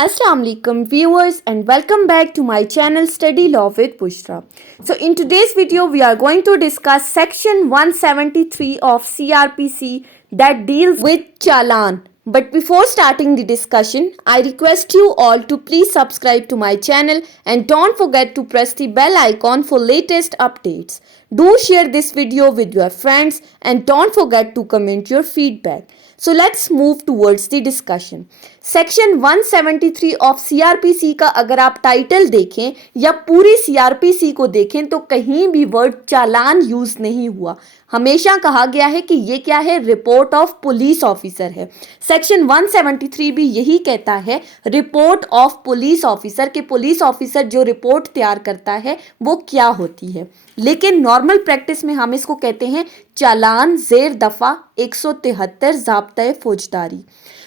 Assalamu alaikum viewers and welcome back to my channel Study Law with Bushra. So in today's video we are going to discuss section 173 of CRPC that deals with challan. But before starting the discussion, I request you all to please subscribe to my channel and don't forget to press the bell icon for latest updates. Do share this video with your friends and don't forget to comment your feedback. So let's move towards the discussion. Section 173 of CrPC का अगर आप title देखें या पूरी CrPC को देखें तो कहीं भी वर्ड चालान यूज नहीं हुआ। हमेशा कहा गया है कि ये क्या है, रिपोर्ट ऑफ पुलिस ऑफिसर है। सेक्शन 173 भी यही कहता है, रिपोर्ट ऑफ पुलिस ऑफिसर, के पुलिस ऑफिसर जो रिपोर्ट तैयार करता है वो क्या होती है। लेकिन नॉर्मल प्रैक्टिस में हम इसको कहते हैं चालान जेर दफा 173 ज़ाब्ता फौजदारी।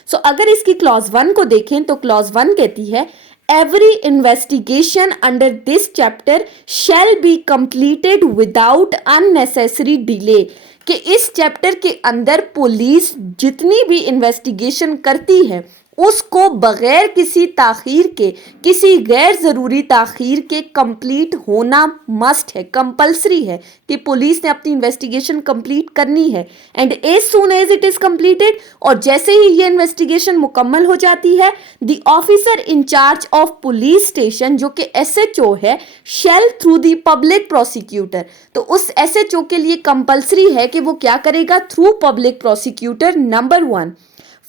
सो अगर इसकी क्लॉज 1 को देखें तो क्लॉज 1 कहती है every investigation under this chapter shall be completed without unnecessary delay, कि इस चैप्टर के अंदर पुलिस जितनी भी इन्वेस्टिगेशन करती है उसको बगैर किसी ताखीर के, किसी गैर ज़रूरी ताखीर के कंप्लीट होना मस्ट है, कंपलसरी है कि पुलिस ने अपनी इन्वेस्टिगेशन कंप्लीट करनी है। And as soon as it is completed, और जैसे ही ये इन्वेस्टिगेशन मुकम्मल हो जाती है, the officer in charge of police station जो कि एसएचओ है, shall through the public prosecutor, तो उस एसएचओ के लिए कंपलसरी है कि वो क्या करेगा, through public prosecutor number 1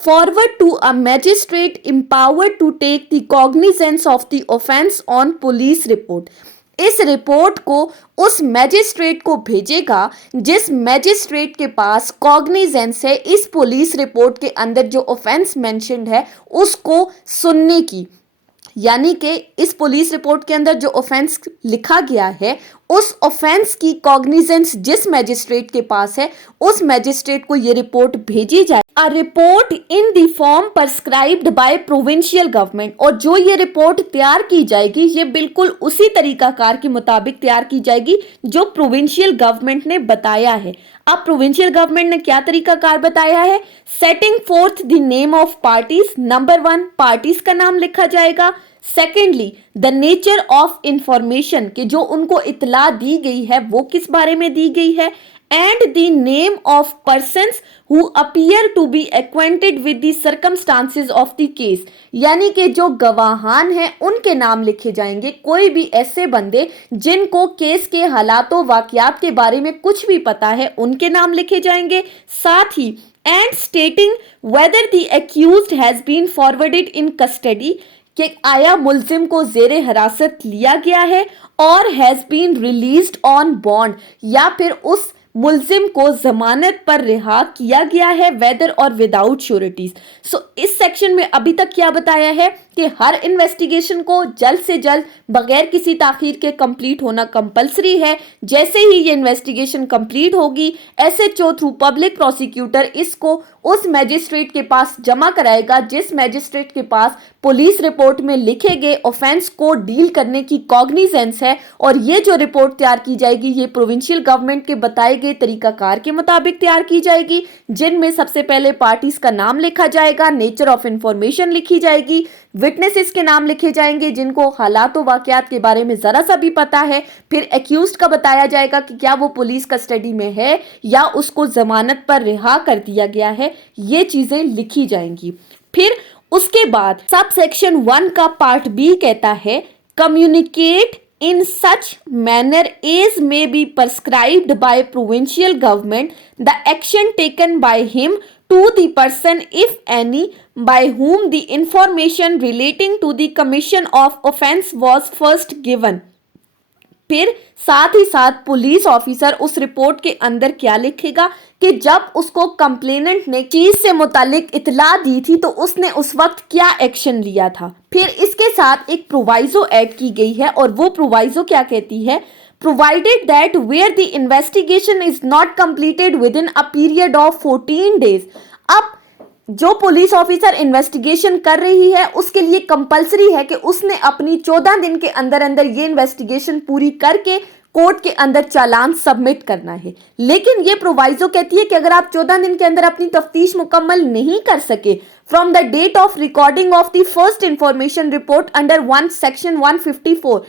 forward to a magistrate empowered to take the cognizance of the offence on police report। इस रिपोर्ट को उस मैजिस्ट्रेट को भेजेगा जिस मैजिस्ट्रेट के पास कॉग्निजेंस है इस पुलिस रिपोर्ट के अंदर जो ऑफेंस मेंशन्ड है उसको सुनने की। यानी कि इस पुलिस रिपोर्ट के अंदर जो ऑफेंस लिखा गया है उस ऑफेंस की कॉग्निजेंस जिस मैजिस्ट्रेट के पास है उस मैजिस्ट्रेट को ये रिपोर्ट भेजी जाए, a report in the form prescribed bye provincial government, और जो ये रिपोर्ट तैयार की जाएगी ये बिल्कुल उसी तरीकाकार के मुताबिक तैयार की जाएगी जो प्रोविंशियल गवर्नमेंट ने बताया है। अब प्रोविंशियल गवर्नमेंट ने क्या तरीकाकार बताया है, setting fourth the name of parties, number 1 parties का नाम लिखा जाएगा, secondly the nature of information, कि जो उनको इतला दी गई है वो किस बारे में दी गई है, and the name of persons who appear to be acquainted with the circumstances of the case, यानी कि जो गवाहान हैं उनके नाम लिखे जाएंगे। कोई भी ऐसे बंदे जिनको केस के हालातों वाकयात के बारे में कुछ भी पता है उनके नाम लिखे जाएंगे। साथ ही and stating whether the accused has been forwarded in custody, कि आया मुल्जिम को जेरे हिरासत लिया गया है और has been released on bond, या फिर उस मुल्जिम को जमानत पर रिहा किया गया है वेदर और विदाउट श्योरिटीज। सो इस सेक्शन में अभी तक क्या बताया है कि हर इन्वेस्टिगेशन को जल्द से जल्द बगैर किसी ताखीर के कंप्लीट होना कंपलसरी है। जैसे ही ये इन्वेस्टिगेशन कंप्लीट होगी एसएचओ थ्रू पब्लिक प्रोसिक्यूटर इसको उस मैजिस्ट्रेट के पास जमा कराएगा जिस मैजिस्ट्रेट के पास पुलिस रिपोर्ट में लिखे गए ऑफेंस को डील करने की कॉग्निजेंस है, और ये जो रिपोर्ट तैयार की जाएगी ये प्रोविंशियल गवर्नमेंट के बताए गए तरीकाकार के मुताबिक तैयार की जाएगी, जिनमें सबसे पहले पार्टीज का नाम लिखा जाएगा, नेचर ऑफ इंफॉर्मेशन लिखी जाएगी, विटनेसेस के नाम लिखे जाएंगे जिनको हालात व वाकयात के बारे में जरा सा भी पता है, फिर एक्यूज्ड का बताया जाएगा कि क्या वो पुलिस कस्टडी में है या उसको जमानत पर रिहा कर दिया गया है, ये चीजें लिखी जाएंगी। फिर उसके बाद सब सेक्शन 1 का पार्ट बी कहता है communicate in such manner as may be prescribed by provincial government the action taken by him to the person if any by whom the information relating to the commission of offence was first given। फिर साथ ही साथ police officer उस report के अंदर क्या लिखेगा कि जब उसको कंप्लेनेंट ने चीज से मुतालिक इतला दी थी तो उसने उस वक्त क्या एक्शन लिया था। फिर इसके साथ एक प्रोवाइजो ऐड की गई है और वो प्रोवाइजो क्या कहती है, provided that where the investigation is not completed within a period of 14 days. अब जो पुलिस ऑफिसर इन्वेस्टिगेशन कर रही है उसके लिए कंपलसरी है कि उसने अपनी 14 दिन के अंदर अंदर ये इन्वेस्टिगेशन पूरी करके कोर्ट के अंदर चालान सबमिट करना है। लेकिन ये प्रोवाइजो कहती है कि अगर आप 14 दिन के अंदर अपनी तफ्तीश मुकम्मल नहीं कर सके from the date of recording of the first information report under one section 154,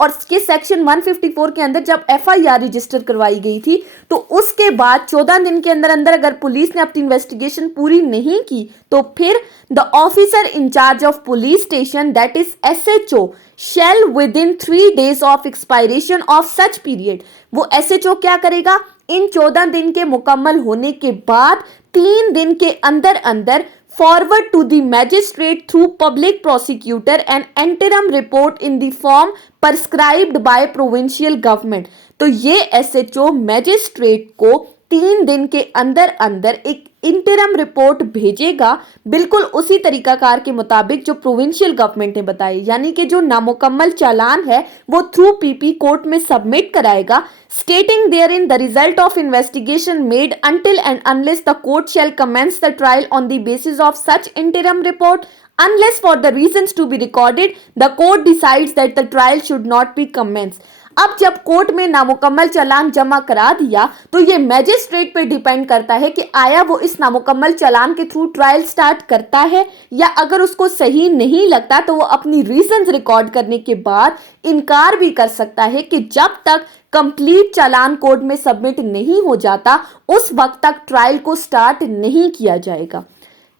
और इसके सेक्शन 154 के अंदर जब एफआईआर रजिस्टर करवाई गई थी तो उसके बाद 14 दिन के अंदर अंदर अगर पुलिस ने अपनी इन्वेस्टिगेशन पूरी नहीं की तो फिर the officer in charge of police station that is SHO shall within 3 days of expiration of such period, वो एसएचओ क्या करेगा, इन 14 दिन के मुकम्मल होने के बाद 3 दिन के अंदर अंदर forward to the magistrate through public prosecutor an interim report in the form prescribed by provincial government। तो ये एसएचओ मैजिस्ट्रेट को 3 दिन के अंदर अंदर एक इंटरम रिपोर्ट भेजेगा, बिल्कुल उसी तरीकाकार के मुताबिक जो प्रोविंशियल गवर्नमेंट ने बताई, यानी कि जो नामुकम्मल चालान है वो थ्रू पीपी कोर्ट में सबमिट कराएगा, stating therein the result of investigation made until and unless the court shall commence the trial on the basis of such interim report unless for the reasons to be recorded the court decides that the trial should not be commenced। अब जब court में नामुकम्मल चालान जमा करा दिया तो ये magistrate पे depend करता है कि आया वो इस नामुकम्मल चालान के थ्रू ट्रायल स्टार्ट करता है, या अगर उसको सही नहीं लगता तो वो अपनी रीजंस रिकॉर्ड करने के बाद इनकार भी कर सकता है कि जब तक कंप्लीट चालान कोर्ट में सबमिट नहीं हो जाता उस वक्त तक ट्रायल को स्टार्ट नहीं किया जाएगा।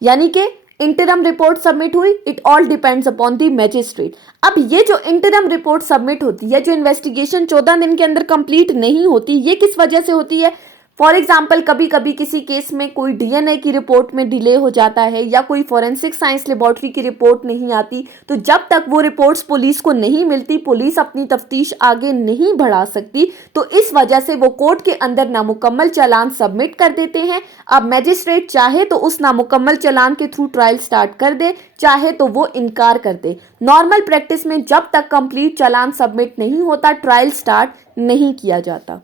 यानी कि इंटरम रिपोर्ट सबमिट हुई, it all depends upon the magistrate. अब ये जो इंटरम रिपोर्ट सबमिट होती है, जो इन्वेस्टिगेशन 14 दिन के अंदर कंप्लीट नहीं होती, ये किस वजह से होती है? फॉर एग्जाम्पल कभी कभी किसी केस में कोई डीएनए की रिपोर्ट में डिले हो जाता है या कोई फॉरेंसिक साइंस लेबोरेटरी की रिपोर्ट नहीं आती, तो जब तक वो रिपोर्ट्स पुलिस को नहीं मिलती पुलिस अपनी तफ्तीश आगे नहीं बढ़ा सकती। तो इस वजह से वो कोर्ट के अंदर नामुकम्मल चालान सबमिट कर देते हैं। अब मैजिस्ट्रेट चाहे तो उस नामुकम्मल चालान के थ्रू ट्रायल स्टार्ट कर दे, चाहे तो वो इनकार कर दे। नॉर्मल प्रैक्टिस में जब तक कंप्लीट चालान सबमिट नहीं होता ट्रायल स्टार्ट नहीं किया जाता।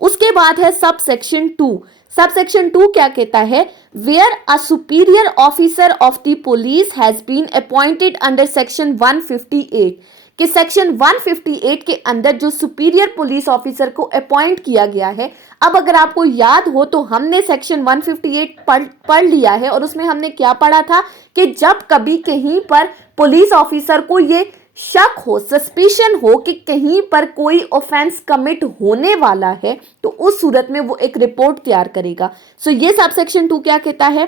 उसके बाद है सब सेक्शन 2। सब सेक्शन 2 क्या कहता है? Where a superior officer of the police has been appointed under section 158, कि सेक्शन 158 के अंदर जो सुपीरियर पुलिस ऑफिसर को अपॉइंट किया गया है। अब अगर आपको याद हो तो हमने सेक्शन 158 पढ़ लिया है और उसमें हमने क्या पढ़ा था कि जब कभी कहीं पर पुलिस ऑफिसर को ये शक हो, सस्पिशन हो कि कहीं पर कोई ऑफेंस कमिट होने वाला है तो उस सूरत में वो एक रिपोर्ट तैयार करेगा। सो ये सब सेक्शन 2 क्या कहता है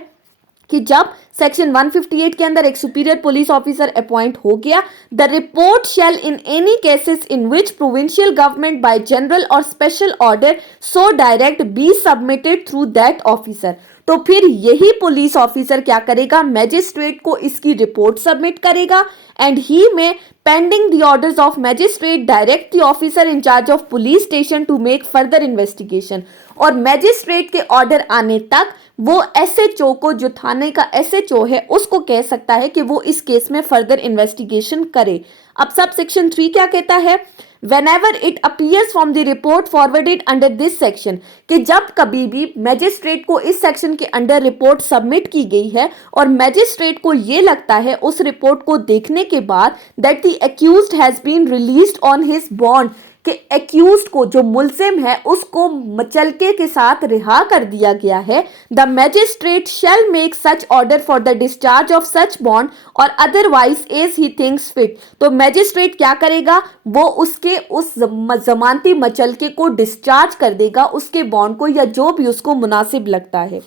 कि जब सेक्शन 158 के अंदर एक सुपीरियर पुलिस ऑफिसर अपॉइंट हो गया, the report shall in any cases in which provincial government by general or special order so direct be submitted through that officer. तो फिर यही पुलिस ऑफिसर क्या करेगा? मैजिस्ट्रेट को इसकी रिपोर्ट सबमिट करेगा and he may pending the orders of magistrate direct the officer in charge of police station to make further investigation. और magistrate के ऑर्डर आने तक वो एसएचओ को, जो थाने का एसएचओ है, उसको कह सकता है कि वो इस केस में फर्दर इन्वेस्टिगेशन करे। अब सब सेक्शन 3 क्या कहता है? Whenever it appears from the report forwarded under this section, कि जब कभी भी मैजिस्ट्रेट को इस सेक्शन के अंडर रिपोर्ट सबमिट की गई है और मैजिस्ट्रेट को ये लगता है उस रिपोर्ट को देखने के बाद that the accused has been released on his bond, कि एक्यूज्ड को, जो मुलजिम है, उसको मचलके के साथ रिहा कर दिया गया है, the magistrate shall make such order for the discharge of such bond or otherwise as he thinks fit. तो मैजिस्ट्रेट क्या करेगा? वो उसके उस जमानती मचलके को डिस्चार्ज कर देगा, उसके बॉन्ड को, या जो भी उसको मुनासिब लगता है।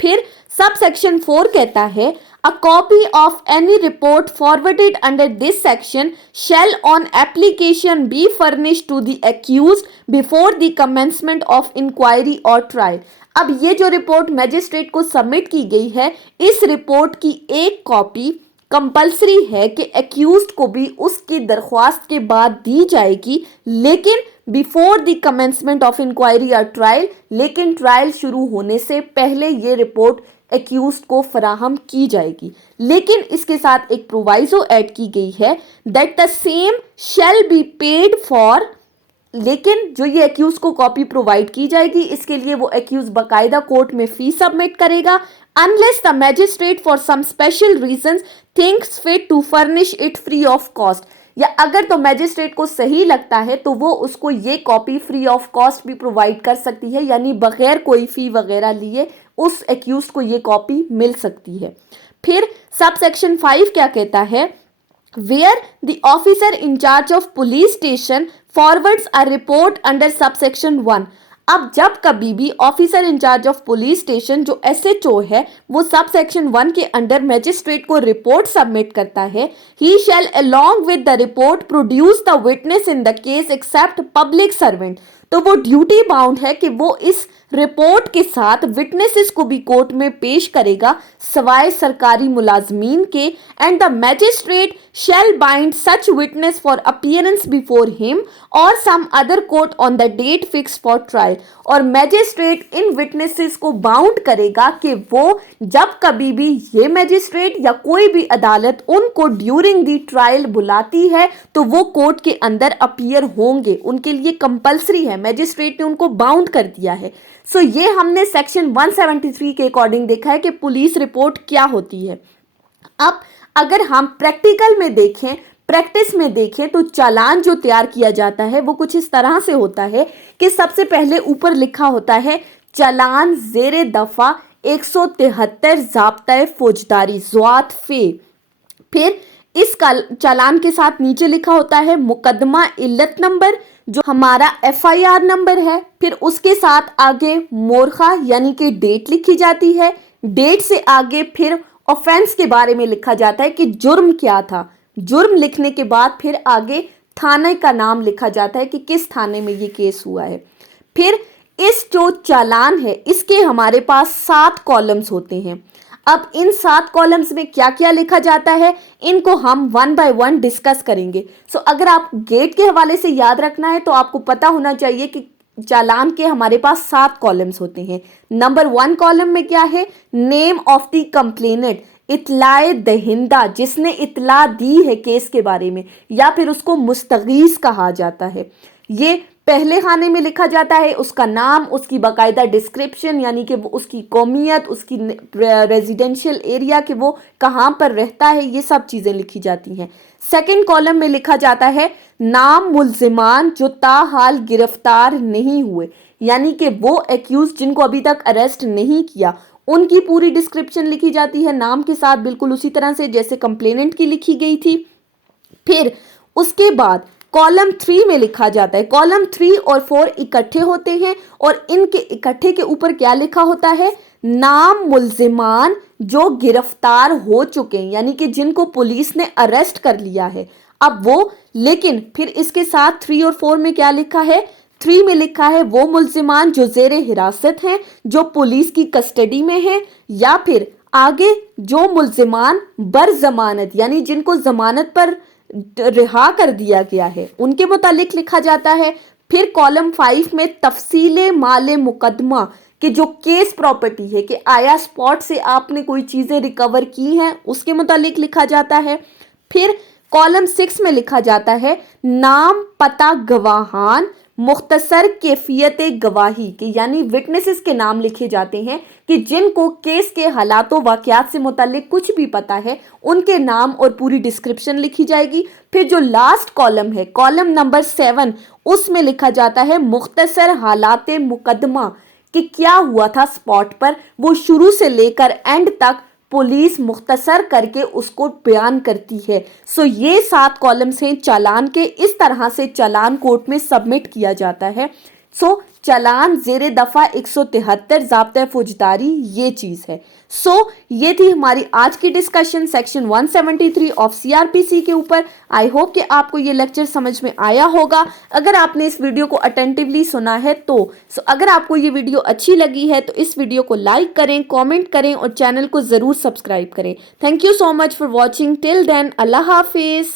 फिर सब सेक्शन 4 कहता है a copy of any report forwarded under this section shall on application be furnished to the accused before the commencement of inquiry or trial। अब ये जो रिपोर्ट मैजिस्ट्रेट को सबमिट की गई है, इस रिपोर्ट की एक कॉपी कंपल्सरी है कि एक्यूज्ड को भी उसकी दरख्वास्त के बाद दी जाएगी, लेकिन before the commencement of inquiry और ट्रायल, लेकिन ट्रायल शुरू होने से पहले ये रिपोर्ट एक्यूज्ड को फराहम की जाएगी। लेकिन इसके साथ एक प्रोवाइजो ऐड की गई है that the same shall be paid for, लेकिन जो ये एक्यूज को कॉपी प्रोवाइड की जाएगी इसके लिए वो एक्यूज बाकायदा कोर्ट में फीस सबमिट करेगा, unless the magistrate for some special reasons thinks fit to furnish it free of cost। या अगर तो मैजिस्ट्रेट को सही लगता है तो वो उसको ये कॉपी फ्री ऑफ कॉस्ट भी प्रोवाइड कर सकती है, यानी बगैर कोई फी वगैरह लिए उस एक्यूज को ये कॉपी मिल सकती है। फिर सब सेक्शन 5 क्या कहता है, where the officer in charge of police station forwards a report under subsection 1। अब जब कभी भी officer in charge of police station जो एसएचओ है वो सब सेक्शन 1 के अंडर मैजिस्ट्रेट को रिपोर्ट सबमिट करता है, he shall along with the report produce the witness in the case except public servant. तो वो ड्यूटी बाउंड है कि वो इस रिपोर्ट के साथ विटनेसेस को भी कोर्ट में पेश करेगा सवाए सरकारी मुलाजमीन के। And the magistrate shall bind such witness for appearance before him or some other court on the date fix for trial. और मैजिस्ट्रेट इन विटनेसेस को बाउंड करेगा कि वो जब कभी भी ये मैजिस्ट्रेट या कोई भी अदालत उनको ड्यूरिंग दी ट्रायल बुलाती है तो वो कोर्ट के अंदर अपीयर होंगे, उनके लिए कंपलसरी है, मैजिस्ट्रेट ने उनको बाउंड कर दिया है। सो ये हमने सेक्शन 173 के अकॉर्डिंग देखा है कि पुलिस रिपोर्ट क्या होती है। अब अगर हम प्रैक्टिकल में देखें, प्रैक्टिस में देखें तो चालान जो तैयार किया जाता है वो कुछ इस तरह से होता है कि सबसे पहले ऊपर लिखा होता है चालान ज़ेरे दफा 173 ज़ाब्ता फौजदारी ज़वात फे। फिर इस चालान के साथ नीचे लिखा होता है मुकदमा इल्लत नंबर जो हमारा एफआईआर नंबर है। फिर उसके साथ आगे मोरखा यानी कि डेट लिखी जाती है, डेट से आगे फिर ऑफेंस के बारे में लिखा जाता है कि जुर्म क्या था, जुर्म लिखने के बाद फिर आगे थाने का नाम लिखा जाता है कि किस थाने में ये केस हुआ है। फिर इस जो चालान है इसके हमारे पास 7 कॉलम्स होते हैं। अब इन 7 कॉलम्स में क्या क्या लिखा जाता है इनको हम 1 बाय 1 डिस्कस करेंगे। सो अगर आप गेट के हवाले से याद रखना है तो आपको पता होना चाहिए कि चालान के हमारे पास 7 कॉलम्स होते हैं। नंबर 1 कॉलम में क्या है, नेम ऑफ द कंप्लेनेंट, इतलाए दहिंदा जिसने इतला दी है केस के बारे में, या फिर उसको मुस्तगीस कहा जाता है। ये पहले खाने में लिखा जाता है उसका नाम, उसकी बाकायदा डिस्क्रिप्शन यानी कि वो उसकी कौमियत, उसकी रेजिडेंशियल एरिया कि वो कहाँ पर रहता है, ये सब चीज़ें लिखी जाती हैं। सेकंड कॉलम में लिखा जाता है नाम मुल्जिमान जो ताहाल गिरफ्तार नहीं हुए, यानी कि वो एक्यूज जिनको अभी तक अरेस्ट नहीं किया उनकी पूरी डिस्क्रिप्शन लिखी जाती है नाम के साथ, बिल्कुल उसी तरह से जैसे कंप्लेनेंट की लिखी गई थी। फिर उसके बाद कॉलम 3 में लिखा जाता है, कॉलम 3 और 4 इकट्ठे होते हैं और इनके इकट्ठे के ऊपर क्या लिखा होता है, नाम मुल्जिमान जो गिरफ्तार हो चुके हैं, यानी कि जिनको पुलिस ने अरेस्ट कर लिया है। अब वो लेकिन फिर इसके साथ 3 और 4 में क्या लिखा है, 3 में लिखा है वो मुल्जिमान जो ज़ेरे हिरासत हैं, जो पुलिस की कस्टडी में हैं, या फिर आगे जो मुल्जिमान बर जमानत यानी जिनको जमानत पर रिहा कर दिया गया है उनके मुतालिक लिखा जाता है। फिर कॉलम 5 में तफसीले माले मुकदमा कि जो केस प्रॉपर्टी है कि आया स्पॉट से आपने कोई चीज़ें रिकवर की हैं उसके मुतालिक लिखा जाता है। फिर कॉलम 6 में लिखा जाता है नाम पता गवाहान मुख्तसर कैफियत गवाही के, यानी विटनेसेस के नाम लिखे जाते हैं कि जिनको केस के हालातों वाक़यात से मुतालिक कुछ भी पता है उनके नाम और पूरी डिस्क्रिप्शन लिखी जाएगी। फिर जो लास्ट कॉलम है कॉलम नंबर 7 उसमें लिखा जाता है मुख्तसर हालात मुकदमा कि क्या हुआ था स्पॉट पर, वो शुरू से लेकर एंड तक पुलिस मुख्तसर करके उसको बयान करती है। सो ये 7 कॉलम्स हैं चालान के, इस तरह से चालान कोर्ट में सबमिट किया जाता है। सो चालान ज़ेरे दफ़ा 173 ज़ाब्ता फौजदारी ये चीज़ है। सो ये थी हमारी आज की डिस्कशन सेक्शन 173 ऑफ सीआरपीसी के ऊपर। आई होप कि आपको ये लेक्चर समझ में आया होगा। अगर आपने इस वीडियो को अटेंटिवली सुना है तो अगर आपको ये वीडियो अच्छी लगी है तो इस वीडियो को लाइक करें, कमेंट करें और चैनल को ज़रूर सब्सक्राइब करें। Thank you so much for watching. Till then अल्लाह हाफिज़।